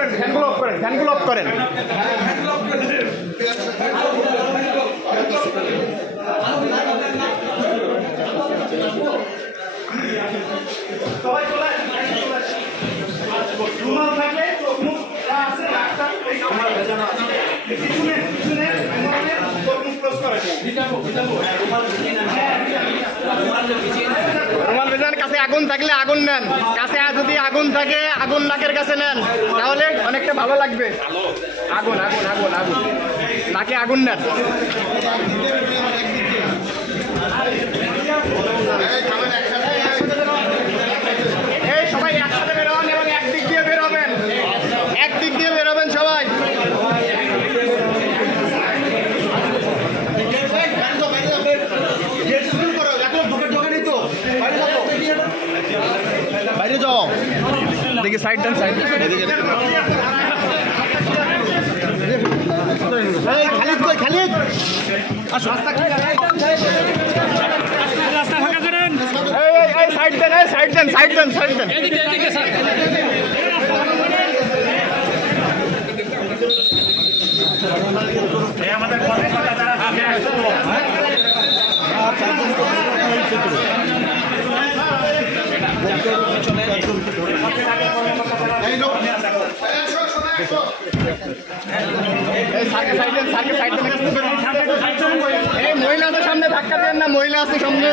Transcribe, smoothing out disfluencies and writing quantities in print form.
Of করেন। কাছে আগুন থাকলে আগুন নেন, কাছে যদি আগুন থাকে আগুন নাকের কাছে নেন, তাহলে অনেকটা ভালো লাগবে। আগুন আগুন আগুন আগুন নাকে আগুন নেন। এই সবাই একসাথে বেরোবেন এবং একদিক দিয়ে বেরোবেন, একদিক দিয়ে বেরোবেন সবাই। বাইরে যাও, দেখি সাইড দেন, সাইড খালিদ কই, খালিদ রাস্তা ফাঁকা করেন। এই সাইড দেন, এই সাইড দেন, সাইড দেন, সাইড দেন। এদিকে এদিকে স্যার, এই আমাদের কর্মকর্তা যারা আছে মহিলা আছে সামনে, ধাক্কা দেন না, মহিলা আছে সামনে।